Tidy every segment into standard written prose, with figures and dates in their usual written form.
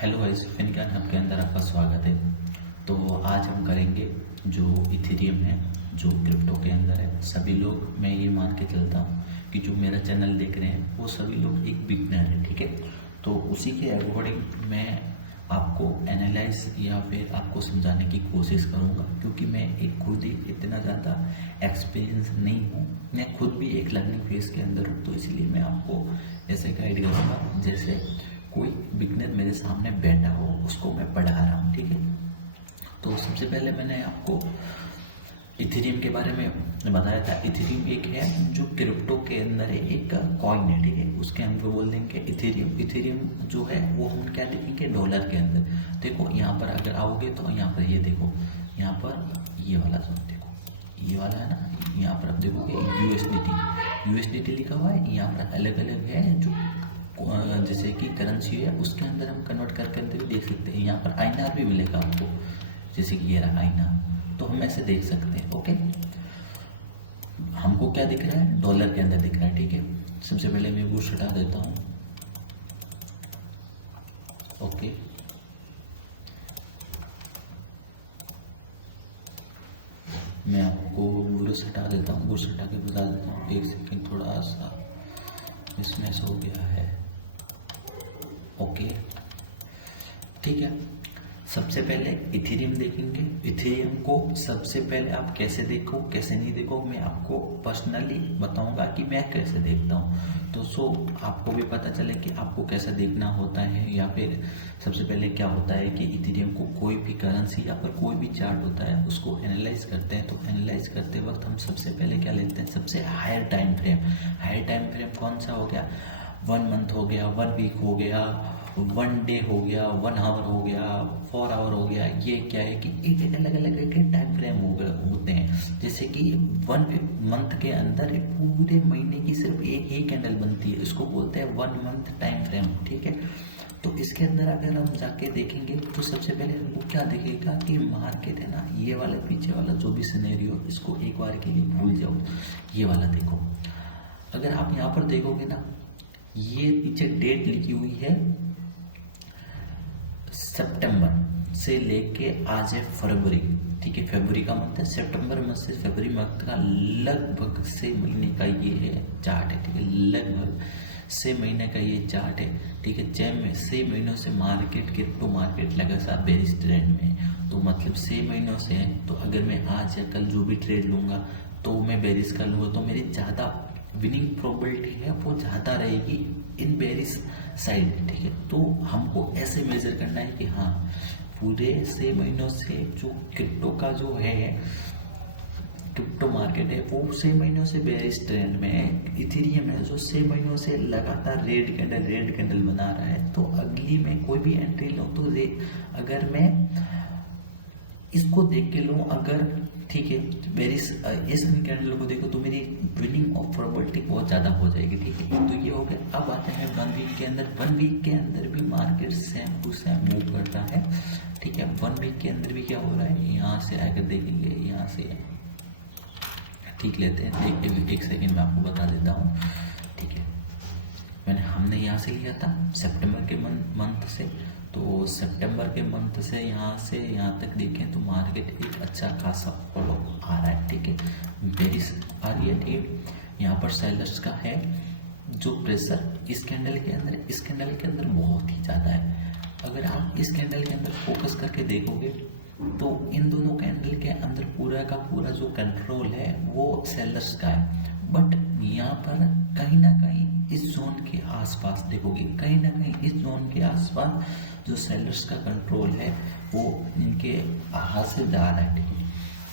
Hello guys, फिनकैन hub के अंदर आपका स्वागत है। तो आज हम करेंगे जो इथेरियम है, जो क्रिप्टो के अंदर है। सभी लोग, मैं ये मान के चलता हूँ कि जो मेरा चैनल देख रहे हैं वो सभी लोग एक बिगनर है, ठीक है। तो उसी के अकॉर्डिंग मैं आपको एनालाइज या फिर आपको समझाने की कोशिश करूँगा, क्योंकि मैं एक खुद ही इतना ज़्यादा एक्सपीरियंस नहीं हूँ। मैं खुद भी एक लर्निंग फेज के अंदर हूँ, तो इसलिए मैं आपको ऐसे गाइड करूँगा जैसे कोई बिगनर मेरे सामने बैठा हो, उसको मैं पढ़ा रहा हूँ, ठीक है। तो सबसे पहले मैंने आपको इथेरियम के बारे में बताया था। इथेरियम एक है जो क्रिप्टो के अंदर है, एक कॉइन है, ठीक है। उसके हम वो बोल देंगे इथेरियम। इथेरियम जो है वो हम क्या लिखेंगे, डॉलर के अंदर। देखो यहाँ पर अगर आओगे तो यहाँ पर ये देखो, यहाँ पर ये वाला जो देखो, ये वाला है ना, यहाँ पर आप देखोगे यूएसडीटी लिखा हुआ है। यहाँ पर अलग अलग है जो जैसे कि करेंसी है, उसके अंदर हम कन्वर्ट करके अंदर भी देख सकते हैं। यहाँ पर आईएनआर भी मिलेगा आपको, जैसे कि ये रहा आईएनआर, तो हम ऐसे देख सकते हैं। ओके, हमको क्या दिख रहा है, डॉलर के अंदर दिख रहा है, ठीक है। सबसे पहले मैं वो हटा देता हूँ। ओके, मैं आपको बुरस हटा देता हूँ, बुरस हटा के बता देता हूँ। एक सेकेंड, थोड़ा सा मिसमैच हो गया है। ओके, ठीक है। सबसे पहले इथेरियम देखेंगे। इथेरियम को सबसे पहले आप कैसे देखो, कैसे नहीं देखो, मैं आपको पर्सनली बताऊंगा कि मैं कैसे देखता हूँ। तो आपको भी पता चले कि आपको कैसा देखना होता है, या फिर सबसे पहले क्या होता है कि इथेरियम को कोई भी करेंसी या फिर कोई भी चार्ट होता है उसको एनालाइज करते हैं। तो एनालाइज करते वक्त हम सबसे पहले क्या लेते हैं, सबसे higher time frame. Higher time frame कौन सा हो गया, 1 मंथ हो गया, 1 वीक हो गया, 1 डे हो गया, 1 आवर हो गया, 4 आवर हो गया। ये क्या है कि एक एक अलग अलग टाइम फ्रेम होते हैं। जैसे कि 1 मंथ के अंदर पूरे महीने की सिर्फ एक ही कैंडल बनती है, इसको बोलते हैं 1 मंथ टाइम फ्रेम, ठीक है। तो इसके अंदर अगर हम जाके देखेंगे तो सबसे पहले हमको क्या दिखेगा कि मार्केट है ना, ये वाला पीछे वाला जो भी सिनेरियो, इसको एक बार के लिए भूल जाओ। ये वाला देखो, अगर आप यहाँ पर देखोगे ना, ये पीछे डेट लिखी हुई है, सितंबर से लेके आज है फरवरी, ठीक है। फरवरी का मंथ है, सितंबर मंथ से फरवरी मंथ का लगभग 6 महीने का ये है चार्ट है, ठीक है। लगभग 6 महीने का ये चार्ट है, ठीक है। 6 महीनों से मार्केट, क्रिप्टो मार्केट लगातार बेरिश ट्रेंड में है। तो मतलब 6 महीनों से है, तो अगर मैं आज या कल जो भी ट्रेड लूंगा तो मैं बेरिश कर लूंगा, तो मेरी ज़्यादा विनिंग प्रोबेबिलिटी है वो ज़्यादा रहेगी इन बेरिश साइड, ठीक है। तो हमको ऐसे मेजर करना है कि हाँ, पूरे 6 महीनों से जो क्रिप्टो का जो है, क्रिप्टो मार्केट है वो 6 महीनों से बेरिश ट्रेंड में है। इथेरियम है जो 6 महीनों से लगातार रेड कैंडल बना रहा है। तो अगली में कोई भी एंट्री लूँ तो अगर मैं इसको देख के लूँ, अगर ठीक है, बेरिश इस कैंडल को देखो तो मेरी विनिंग ऑफ प्रोबेबिलिटी बहुत ज़्यादा हो जाएगी, ठीक है। तो ये हो गया। अब आते हैं 1 वीक के अंदर। 1 वीक के अंदर भी market same to same move करता है, ठीक है। 1 वीक के अंदर भी क्या हो रहा है, यहाँ से आकर देखेंगे, यहाँ से ठीक लेते हैं, देखिए एक सेकेंड में आपको बता देता हूँ, ठीक है। हमने यहाँ से लिया था सितंबर के मंथ से, तो सितंबर के मंथ से यहाँ तक देखें तो मार्केट एक अच्छा खासा फॉलो आ रहा है, ठीक है। बेरिश आ रही है, ठीक है। यहाँ पर सेलर्स का है जो प्रेशर इस कैंडल के अंदर बहुत ही ज़्यादा है। अगर आप इस कैंडल के अंदर फोकस करके देखोगे तो इन दोनों कैंडल के अंदर पूरा का पूरा जो कंट्रोल है वो सेलर्स का है। बट यहाँ पर कहीं ना कहीं इस जोन के आसपास देखोगे, कहीं ना कहीं इस जोन के आसपास जो सेलर्स का कंट्रोल है वो इनके हाथ से जा रहा है, ठीक है,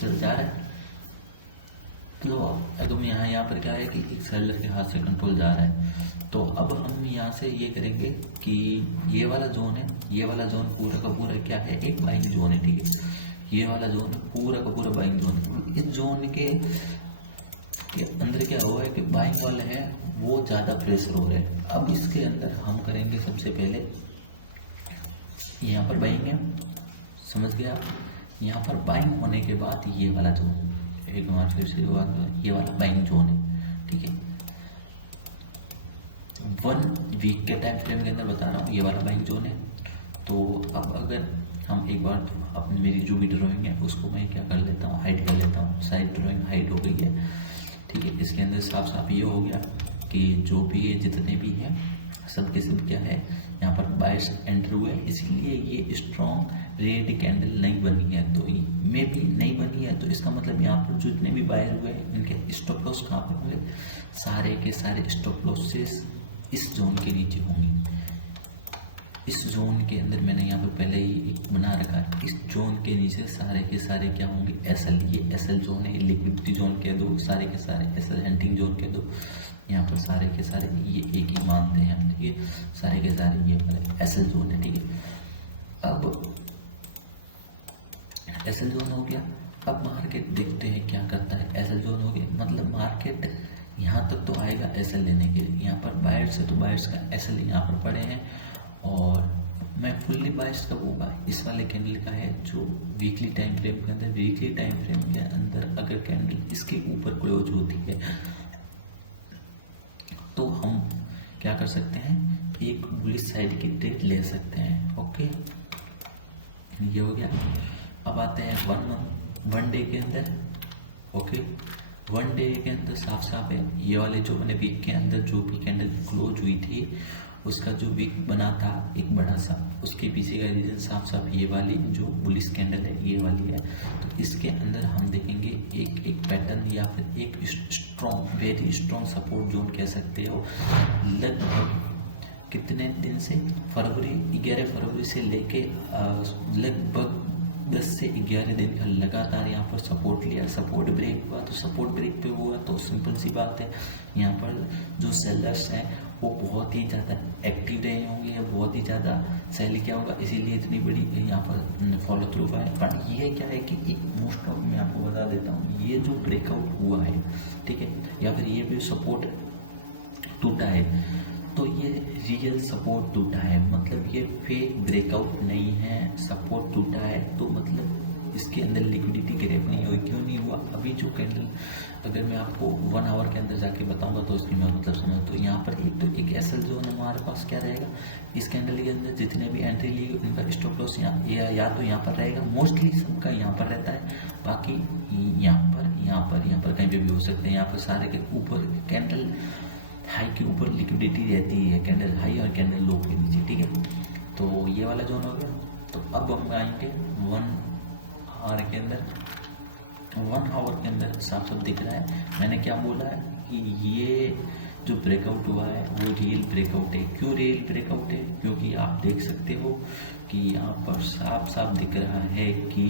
चल जा रहा है। तो अगर यहाँ पर क्या है कि एक सेलर के हाथ से कंट्रोल जा रहा है, तो अब हम यहाँ से ये करेंगे कि ये वाला जोन है, ये वाला जोन पूरा का पूरा क्या है, एक बाइंग जोन है, ठीक है। ये वाला जोन पूरा का पूरा बाइंग जोन है। इस जोन के अंदर क्या हुआ है कि बाइंग वाले है वो ज़्यादा प्रेशर हो रहे हैं। अब इसके अंदर हम करेंगे सबसे पहले, यहाँ पर बाइंग है, समझ गया। यहाँ पर बाइंग होने के बाद ये वाला जोन, एक बार फिर से ये वाला बाइंग जोन है, ठीक है। 1 वीक के टाइम फ्रेम के अंदर बता रहा हूँ, ये वाला बाइंग जोन है। तो तो अब अगर हम एक बार अपनी मेरी जो भी ड्राइंग है उसको मैं क्या कर लेता हूँ, हाइड कर लेता हूँ। साइड ड्राइंग हाइड हो गई है, ठीक है। इसके अंदर साफ साफ ये हो गया कि जो भी है जितने भी हैं सब के सब क्या है, यहाँ पर बायर्स एंटर हुए, इसलिए ये स्ट्रॉन्ग रेड कैंडल नहीं बनी है। तो में भी नहीं बनी है, तो इसका मतलब यहाँ पर जितने भी बायर हुए हैं इनके स्टॉप लॉस कहाँ पर होंगे, सारे के सारे स्टॉप लॉसेस इस जोन के नीचे होंगे। इस जोन के अंदर मैंने यहाँ पर पहले ही एक बना रखा है, इस जोन के नीचे सारे के सारे क्या होंगे, एसएल। ये एसएल जोन है, लिक्विडिटी जोन कह दो, सारे के सारे एसएल हंटिंग जोन कह दो। यहाँ पर सारे के सारे ये एक ही मानते हैं हम, ठीक है। सारे के सारे ये एसएल जोन है, ठीक है। अब एसएल जोन हो गया। अब मार्केट देखते हैं क्या करता है। एसएल जोन हो गया मतलब मार्केट यहाँ तक तो आएगा एसएल लेने के लिए। यहाँ पर बायर्स है तो बायर्स का एसएल यहाँ पर पड़े हैं, और मैं फुल्ली बायर्स कब होगा, इस वाले कैंडल का है जो वीकली टाइम फ्रेम के अंदर। वीकली टाइम फ्रेम के अंदर अगर कैंडल इसके ऊपर क्लोज होती है तो हम क्या कर सकते हैं, एक बुलिश साइड की ट्रेड ले सकते हैं। ओके, ये हो गया। अब आते हैं वन डे के अंदर। ओके, वन डे के अंदर साफ साफ है, ये वाले जो मैंने वीक के अंदर जो भी कैंडल क्लोज हुई थी उसका जो वीक बना था एक बड़ा सा, उसके पीछे का रीजन साफ साफ ये वाली जो बुलिश कैंडल है ये वाली है। तो इसके अंदर हम देखेंगे एक एक पैटर्न या फिर एक strong, very strong support zone कह सकते हो। लगभग कितने दिन से, फरवरी 11 फरवरी से लेके लगभग 10 से 11 दिन का लगातार यहाँ पर सपोर्ट लिया। सपोर्ट ब्रेक हुआ तो सपोर्ट ब्रेक पे हुआ तो सिंपल सी बात है, यहाँ पर जो सेलर्स हैं वो बहुत ही ज़्यादा एक्टिव रहे होंगे या बहुत ही ज़्यादा सेल किया होगा, इसीलिए इतनी बड़ी यहाँ पर फॉलो थ्रू है। पर ये क्या है कि एक मोस्ट ऑफ मैं आपको बता देता हूँ, ये जो ब्रेकआउट हुआ है, ठीक है, या फिर ये भी सपोर्ट टूटा है, तो ये रियल सपोर्ट टूटा है, मतलब ये फेक ब्रेकआउट नहीं है। सपोर्ट टूटा है तो मतलब इसके अंदर लिक्विडिटी ग्रैब नहीं हुई। क्यों नहीं हुआ, अभी जो कैंडल अगर मैं आपको 1 आवर के अंदर जाके बताऊंगा तो उसकी मैं मतलब समझ। तो यहाँ पर एक तो एक एसएल जोन हमारे पास क्या रहेगा, इस कैंडल के अंदर जितने भी एंट्री ली उनका स्टॉप लॉस या तो यहाँ पर रहेगा, मोस्टली सबका यहाँ पर रहता है, बाकी यहाँ पर कहीं पे भी हो सकते हैं। यहाँ पर सारे के ऊपर कैंडल हाई के ऊपर लिक्विडिटी रहती है, कैंडल हाई और कैंडल लो के नीचे, ठीक है। तो ये वाला जोन हो गया। तो अब हम आएंगे 1 आवर के अंदर। 1 आवर के अंदर साफ साफ दिख रहा है, मैंने क्या बोला है कि ये जो ब्रेकआउट हुआ है वो रियल ब्रेकआउट है। क्यों रियल ब्रेकआउट है, क्योंकि आप देख सकते हो कि यहाँ पर साफ साफ दिख रहा है कि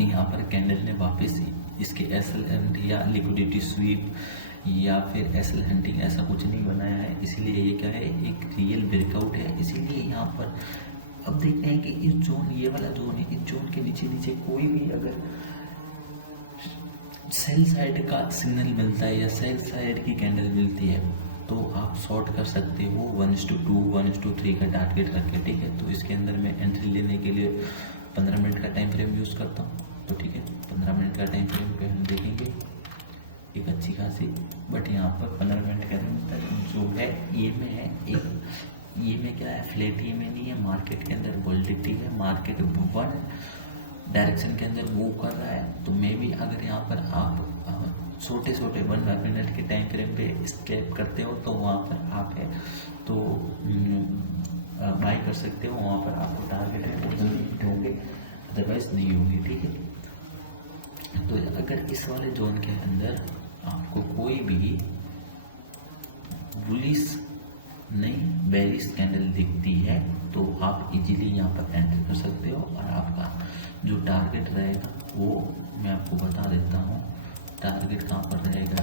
यहाँ पर कैंडल ने वापस इसके एसएल या लिक्विडिटी स्वीप या फिर एसएल हंटिंग ऐसा कुछ नहीं बनाया है, इसीलिए ये क्या है, एक रियल ब्रेकआउट है। इसीलिए यहाँ पर अब देखते हैं कि इस जोन, ये वाला जोन है, इस जोन के नीचे नीचे कोई भी अगर सेल साइड का सिग्नल मिलता है या सेल साइड की कैंडल मिलती है तो आप शॉर्ट कर सकते हो 1:2 1:3 का टारगेट रख के, ठीक है। तो इसके अंदर मैं एंट्री लेने के लिए 15 मिनट का टाइम फ्रेम यूज़ करता हूँ, तो ठीक है 15 मिनट का टाइम फ्रेम पे हम देखेंगे एक अच्छी खासी, बट यहाँ पर 15 मिनट के अंदर जो है ये में है, एक ये में क्या है, फ्लैट ये में नहीं है, मार्केट के अंदर वोल्टिलिटी है, मार्केट वन डायरेक्शन के अंदर मूव कर रहा है। तो मे भी अगर यहाँ पर आप छोटे 1 मिनट के टाइम फ्रेम पे स्केप करते हो तो वहाँ पर आप है तो बाई कर सकते हो, वहाँ पर आपको टारगेट है वो जल्दी हिट होंगे, अदरवाइज नहीं होंगे, ठीक है। तो अगर इस वाले जोन के अंदर आपको कोई भी बुलिश नहीं बेरिश कैंडल दिखती है तो आप इजीली यहाँ पर एंटर कर सकते हो, और आपका जो टारगेट रहेगा वो मैं आपको बता देता हूँ। टारगेट कहाँ पर रहेगा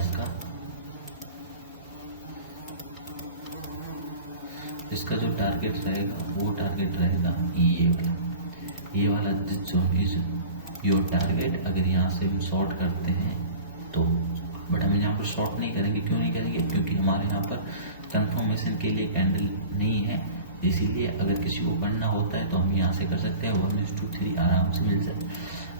इसका जो टारगेट रहेगा वो टारगेट रहेगा ये वाला जोन इज योर टारगेट। अगर यहाँ से हम शॉर्ट करते हैं तो, बट हम यहाँ पर शॉर्ट नहीं करेंगे। क्यों नहीं करेंगे, क्योंकि हमारे यहाँ पर कंफर्मेशन के लिए कैंडल नहीं है, इसीलिए अगर किसी को करना होता है तो हम यहाँ से कर सकते हैं। 1:3 आराम से मिल जाए।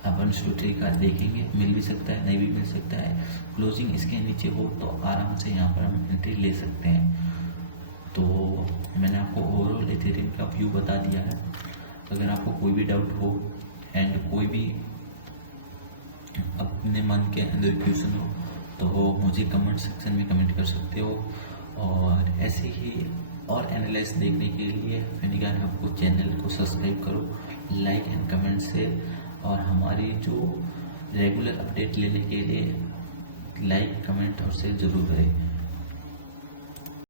अब 1:3 का देखेंगे, मिल भी सकता है नहीं भी मिल सकता है। क्लोजिंग इसके नीचे हो तो आराम से यहाँ पर हम एंट्री ले सकते हैं। तो मैंने आपको ओवरऑल इथेरियम का व्यू बता दिया है। अगर आपको कोई भी डाउट हो एंड कोई भी अपने मन के अंदर क्वेश्चन हो तो मुझे कमेंट सेक्शन में कमेंट कर सकते हो। और ऐसे ही और एनालिसिस देखने के लिए फिनिगान हब चैनल को सब्सक्राइब करो, लाइक एंड कमेंट से, और हमारी जो रेगुलर अपडेट लेने के लिए लाइक कमेंट और शेयर जरूर करें।